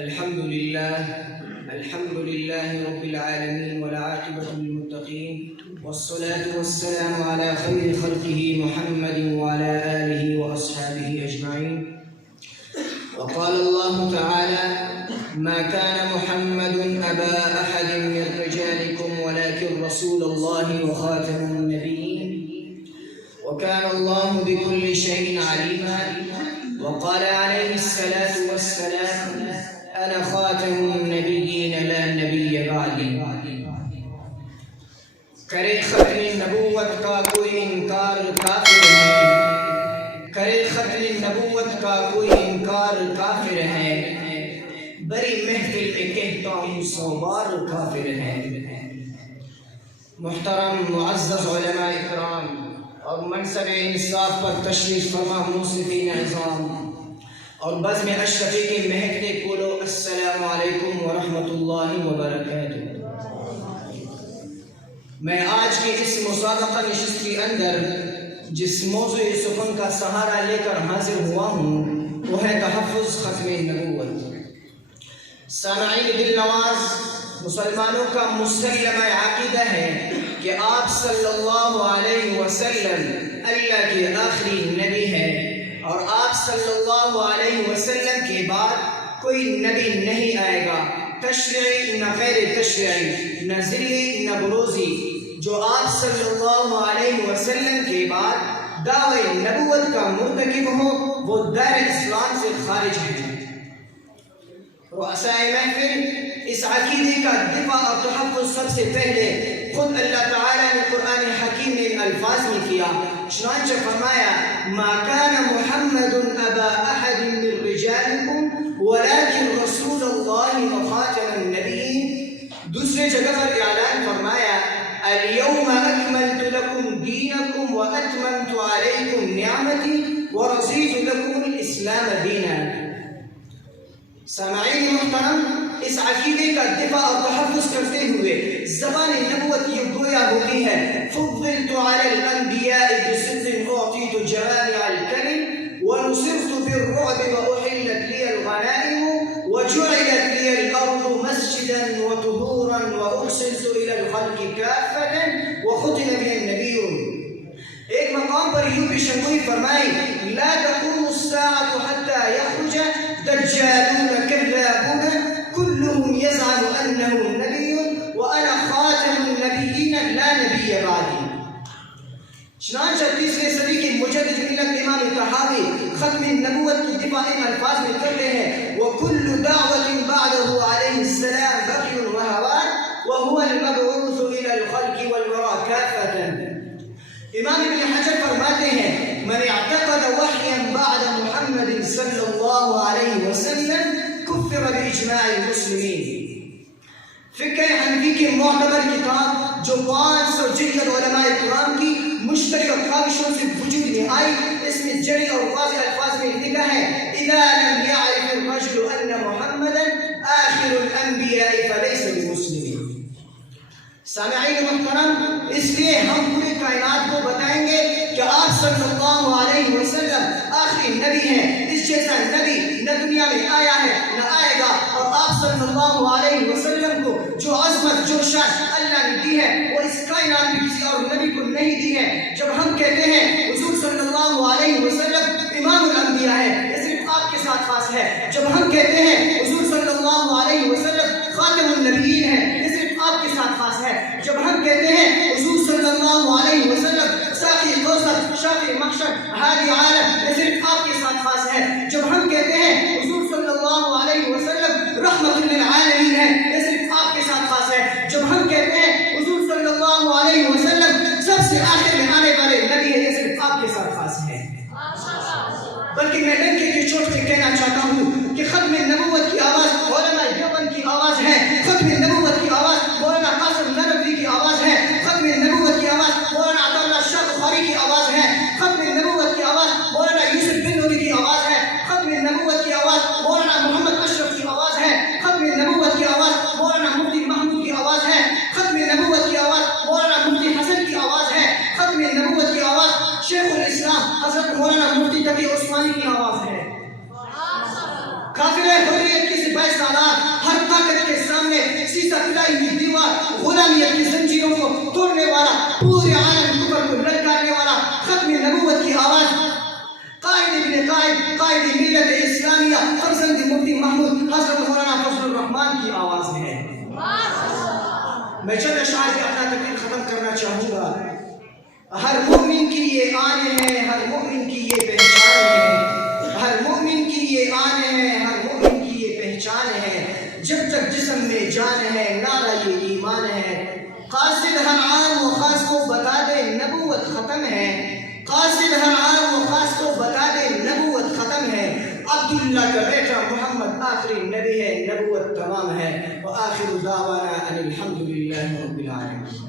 الحمد لله رب العالمين والعاقبة للمتقين والصلاة والسلام على خير خلقه محمد وعلى آله وأصحابه أجمعين. وقال الله تعالى: ما كان محمد أبا أحد من رجالكم ولكن رسول الله وخاتم النبيين وكان الله بكل شيء عليما. وقال عليه الصلاة والسلام: أنا خاتم النبيين لا نبي بعدي. کرے ختم نبوت کا کوئی انکار کافر ہے، کرے ختم نبوت کا کوئی انکار کافر ہے، بڑی محفل میں کہتا ہوں 100 بار کافر ہے۔ محترم معزز علماء اکرام اور منصب انصاف پر تشریف فرما منصفین نظام اور بزم اشرفی کے مہکتے پھولو، السلام علیکم ورحمۃ اللہ وبرکاتہ۔ میں آج کی اس مصادقہ نشست کے اندر جس موضوع سخن کا سہارا لے کر حاضر ہوا ہوں وہ ہے تحفظ ختم نبوت۔ سامعین دل نواز، مسلمانوں کا مسلمہ عقیدہ ہے کہ آپ صلی اللہ علیہ وسلم اللہ کے آخری نبی ہے اور آپ صلی اللہ علیہ وسلم کے بعد کوئی نبی نہیں آئے گا، تشریعی نہ غیر تشریعی، نہ ذلی نہ بروزی۔ جو آپ صلی اللہ علیہ وسلم کے بعد دعوی نبوت کا مرتکب ہو وہ دار اسلام سے خارج ہے۔ رؤسائے محفل، اس عقیدے کا دفاع اور تحفظ سب سے پہلے خود اللہ تعالیٰ نے قرآن حکیم میں الفاظ میں کیا، چنانچہ فرمایا: ما كان محمد ابا احد من رجالكم ولكن رسول الله وخاتم النبيين۔ دوسرے جگہ پر اعلان فرمایا: اليوم اکملت لكم دینکم واتممت علیکم نعمتی ورضیت لكم الاسلام دینا۔ سامعین محترم، اس عقیدے کا دفاع اور تحفظ کرتے ہوئے زبان نبوت یہ گویا ہوتی ہے: فضلت علی الانبیاء بصدق اعطیت جوامع الکلم ونصرت بالرعب واحلت لی الغنائم وجعلت لی الارض مسجدا وطهورا وارسلت الى الخلق کافة وختم بي النبیون۔ ایک مقام پر یوں بھی شنقوی فرمائی: لا تقوم الساعة حتى يخرج دجالون كذابون كلهم يزعم انه نبي وانا خاتم النبيين لا نبي بعدي۔ چنانچہ تیسرے صدی کے مجدد ملت امام طحاوی ختم نبوت کی دفاع ان الفاظ میں کرتے ہیں: وكل دعوة بعده عليه السلام بغي وهوان وهو المبعوث الى الخلق والورى كافة۔ امام ابن حجر فرماتے ہیں: من اعتقد وحیا بعد محمد صلی اللہ علیہ وسلم کفر باجماع المسلمین۔ فقہ حنفی کے معتبر کتاب جو 500 جلد علماء کرام کی مشترکہ کاوشوں سے وجود میں آئی، اس میں جلی اور واضح الفاظ میں لکھا ہے: اذا لم يعرف الرجل ان محمدا آخر الانبیاء فلیس بمسلم۔ سامعین محترم، اس لیے ہم پوری کائنات کو بتائیں گے کہ آپ صلی اللہ علیہ وسلم آخری نبی ہیں، اس جیسا نبی نہ دنیا میں آیا ہے نہ آئے گا، اور آپ صلی اللہ علیہ وسلم کو جو عظمت جو شان اللہ نے دی ہے وہ اس کائنات میں کسی اور نبی کو نہیں دی ہے۔ جب ہم کہتے ہیں حضور صلی اللہ علیہ وسلم امام الانبیاء ہے، یہ صرف آپ کے ساتھ خاص ہے۔ جب ہم کہتے ہیں حضور صلی اللہ علیہ وسلم خاتم النبیین ہے، یہ صرف آپ کے ساتھ خاص ہے۔ جب ہم کہتے ہیں حضور صلی اللہ علیہ وسلم ساقی کوثر، شافع محشر، ہادی عالم، یہ صرف آپ کے ساتھ خاص ہے۔ جب ہم کہتے ہیں حضور صلی اللہ علیہ وسلم رحمت للعالمین ہے، یہ صرف آپ کے ساتھ خاص ہے۔ جب ہم کہتے ہیں حضور صلی اللہ علیہ وسلم سب سے آخر میں آنے والے نبی ہے، یہ صرف آپ کے ساتھ خاص ہے۔ بلکہ میں ڈنکے کی چوٹ سے کہنا چاہتا ہوں کہ ختم نبوت کی آواز یہ جان ہے، نعرہ یہ ایمان ہے۔ قاصد ہر عام و خاص کو بتا دے نبوت ختم ہے، قاصد ہر عام و خاص کو بتا دے نبوت ختم ہے۔ عبداللہ کا بیٹا محمد آخری نبی ہے، نبوت تمام ہے۔ وآخر دعوانا ان الحمدللہ رب العالمین۔